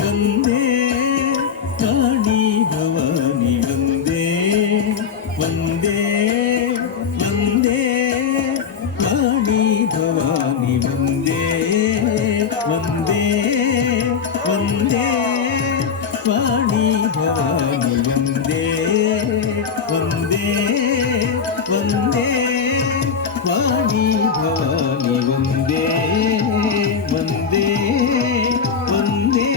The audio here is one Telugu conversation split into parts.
ವಂದೇ ರಾಣಿ ಭವಾನಿ ವಂದೇ ವಂದೇ ವಂದೇ ರಾಣಿ ಭವಾನಿ ವಂದೇ ವಂದೇ ವಂದೇ ವಾಣಿ ಭವಾನಿ ವಂದೇ ವಂದೇ ವಂದೇ ವಾಣಿ ಭವಾನಿ ವಂದೇ ವಂದೇ ವಂದೇ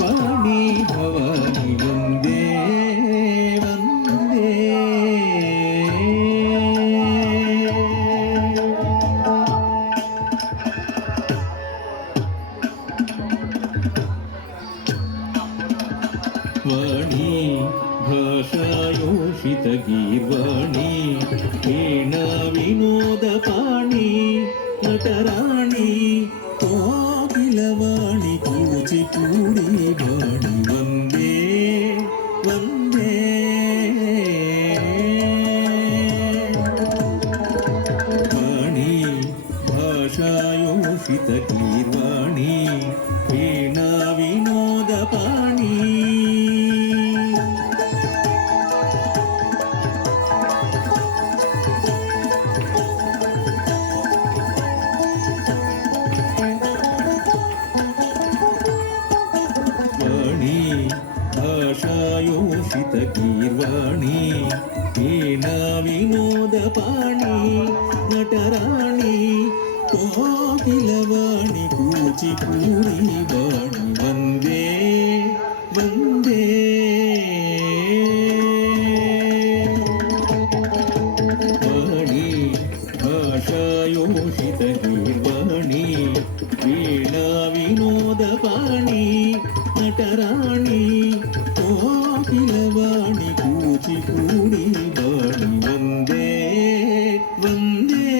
ವಾಣಿ ಭವಾನಿ ವಂದೇ ವಂದೇ. ವಾಣಿ ಭಾಷಾಯೋಷಿತ ಗೀರ್ವಾಣಿ ವೀಣಾ ವಿನೋದ ಪಾಣಿ ನಟರಾಣಿ ಕೋಕಿಲವಾಣಿ ಕೂಚಿಪೂಡಿ ವಾಣಿ ವಂದೇ ವಂದೇ ವಾಣಿ ಭಾಷಾಯೋಷಿತ ಗೀರ್ವಾಣಿ ವೀಣಾ ವಿನೋದ ಪಾಣಿ ಭಾಷಾಯೋಷಿತ ಗೀರ್ವಾಣಿ ವೀಣಾ ವಿನೋದ ಪಾಣಿ ನಟರಾಣಿ ಕೋಕಿಲವಾಣಿ ಕೂಚಿಪೂಡಿ ವಾಣಿ ವಂದೇ ವಂದೇ ವಾಣಿ ಭಾಷಾಯೋಷಿತ ಗೀರ್ವಾಣಿ ವೀಣಾ ವಿನೋದ ಪಾಣಿ ನಟರಾಣಿ ಕೋಕಿಲವಾಣಿ ಕೂಚಿಪೂಡಿ ವಾಣಿ ವಂದೇ ವಂದೇ.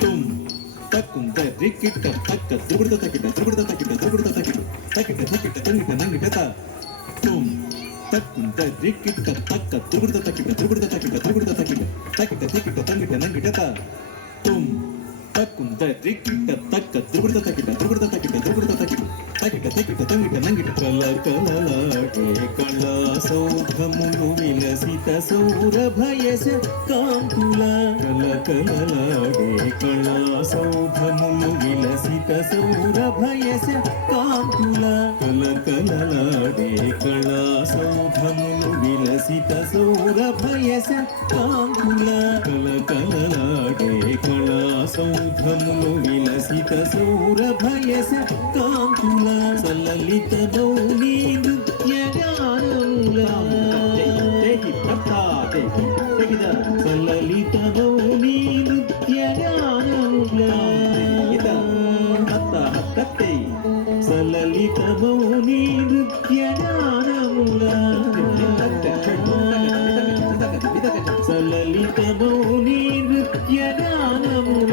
ತುಂ ತಕ್ಕುಂತ ರಿಕ್ಕಿಟ್ಟ ತಕ್ಕ ತ್ರಿಗುಡ್ದ ತಕ್ಕಿಟ್ಟ ತ್ರಿಗುಡ್ದ ತಕ್ಕಿಟ್ಟ ತ್ರಿಗುಡ್ದ ತಕ್ಕಿಟ್ಟು ತಕ್ಕಿಟ್ಟ ತಕ್ಕಿಟ್ಟ ತಂಗಿಟ್ಟ ನಂಗಿಟ್ಟ ತುಂ ತಕ್ಕುಂತ ರಿಕ್ಕಿಟ್ಟ ತಕ್ಕ ತ್ರಿಗುಡ್ದ ತಕ್ಕಿಟ್ಟ ತ್ರಿಗುಡ್ದ ತಕ್ಕಿಟ್ಟ ತ್ರಿಗುಡ್ದ ತಕ್ಕಿಟ್ಟ ತಕ್ಕಿಟ್ಟ ತಕ್ಕಿಟ್ಟ ತಂಗಿಟ್ಟ ನಂಗಿಟ್ಟ ತುಂ ತಕ್ಕುಂತ ರಿಕ್ಕಿಟ್ಟ ತಕ್ಕ ತ್ರಿಗುಡ್ದ ತಕ್ಕಿಟ್ಟ ತ್ರಿಗುಡ್ದ ತಕ್ಕಿಟ್ಟ ತ್ರಿಗುಡ್ದ ತಕ್ಕಿಟ್ಟು ತಕ್ಕಿಟ್ಟ ತಕ್ಕಿಟ್ಟ ತಂಗಿಟ್ಟ ನಂಗಿಟ್ಟ ಕಲ ಕಲಲಾಟೆ ಕಳಾ ಸೌಧములు విలసిత సౌరభయస కాంతుల కల కలలాడే కళా సౌధములు విలసిత సౌరభయస కాంతుల కల కలలాడే కళా సౌధములు విలసిత సౌరభయస కాంతుల కల కలలాడే కళా సౌధములు విలసిత సౌరభయస కాంతుల సలలిత మౌని నృత్య గానముల సలలిత మౌని నృత్య గానముల సలలిత మౌని నృత్య గానముల సలలిత మౌని నృత్య గానముల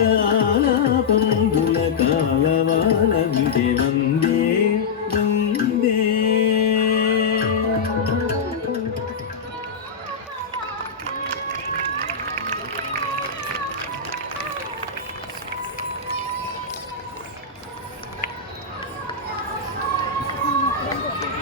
పంగుల కాలవాల విదేవ